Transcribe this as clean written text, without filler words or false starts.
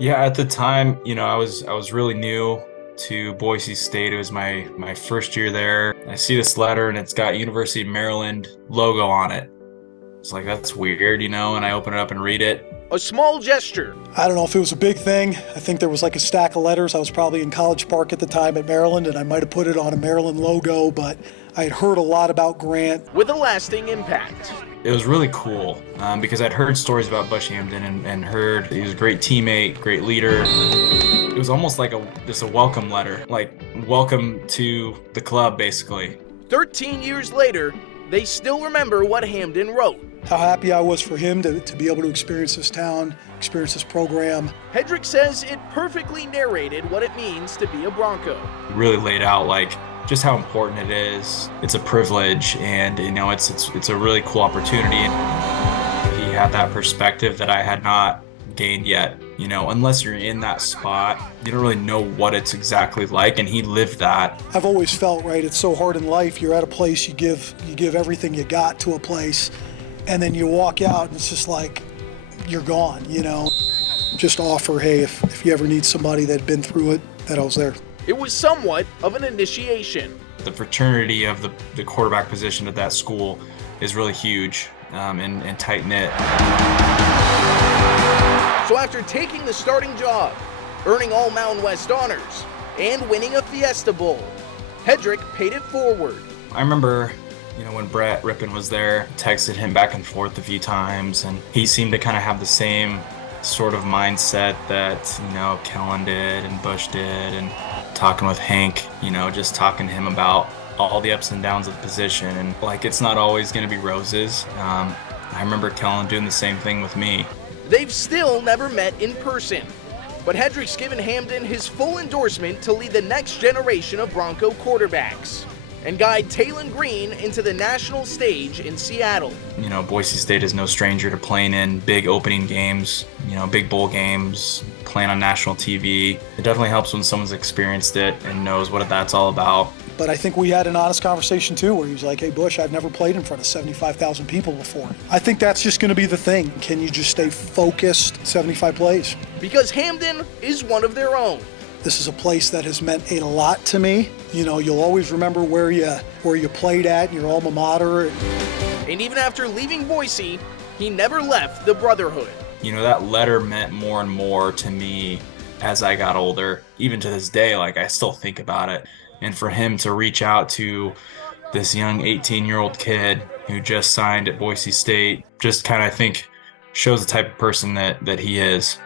Yeah, at the time, I was really new to Boise State. It was my first year there. I see this letter and it's got University of Maryland logo on it. It's like that's weird, and I open it up and read it. A small gesture. I don't know if it was a big thing. I think there was like a stack of letters. I was probably in College Park at the time at Maryland, and I might have put it on a Maryland logo, but I had heard a lot about Grant. With a lasting impact. It was really cool because I'd heard stories about Bush Hamdan and heard he was a great teammate, great leader. It was almost like just a welcome letter, like welcome to the club, basically. 13 years later, they still remember what Hamdan wrote. How happy I was for him to be able to experience this town, experience this program. Hedrick says it perfectly narrated what it means to be a Bronco. Really laid out like just how important it is. It's a privilege, and it's a really cool opportunity. He had that perspective that I had not gained yet. Unless you're in that spot, you don't really know what it's exactly like, and he lived that. I've always felt, right, it's so hard in life. You're at a place, you give everything you got to a place, and then you walk out and it's just like you're gone. Just offer, hey, if you ever need somebody that had been through it, that I was there. It was somewhat of an initiation. The fraternity of the quarterback position at that school is really huge and tight-knit. So after taking the starting job, earning all Mountain West honors, and winning a Fiesta Bowl, Hedrick paid it forward. I remember, when Brett Rippon was there, texted him back and forth a few times, and he seemed to kind of have the same sort of mindset that, Kellen did and Bush did, and talking with Hank, just talking to him about all the ups and downs of the position, and like it's not always going to be roses. I remember Kellen doing the same thing with me. They've still never met in person, but Hedrick's given Hamdan his full endorsement to lead the next generation of Bronco quarterbacks and guide Talon Green into the national stage in Seattle. Boise State is no stranger to playing in big opening games, big bowl games, playing on national TV. It definitely helps when someone's experienced it and knows what that's all about. But I think we had an honest conversation too, where he was like, hey, Bush, I've never played in front of 75,000 people before. I think that's just going to be the thing. Can you just stay focused 75 plays? Because Hamdan is one of their own. This is a place that has meant a lot to me. You'll always remember where you played at, your alma mater. And even after leaving Boise, he never left the brotherhood. That letter meant more and more to me as I got older. Even to this day, I still think about it. And for him to reach out to this young 18-year-old kid who just signed at Boise State just kind of, I think, shows the type of person that he is.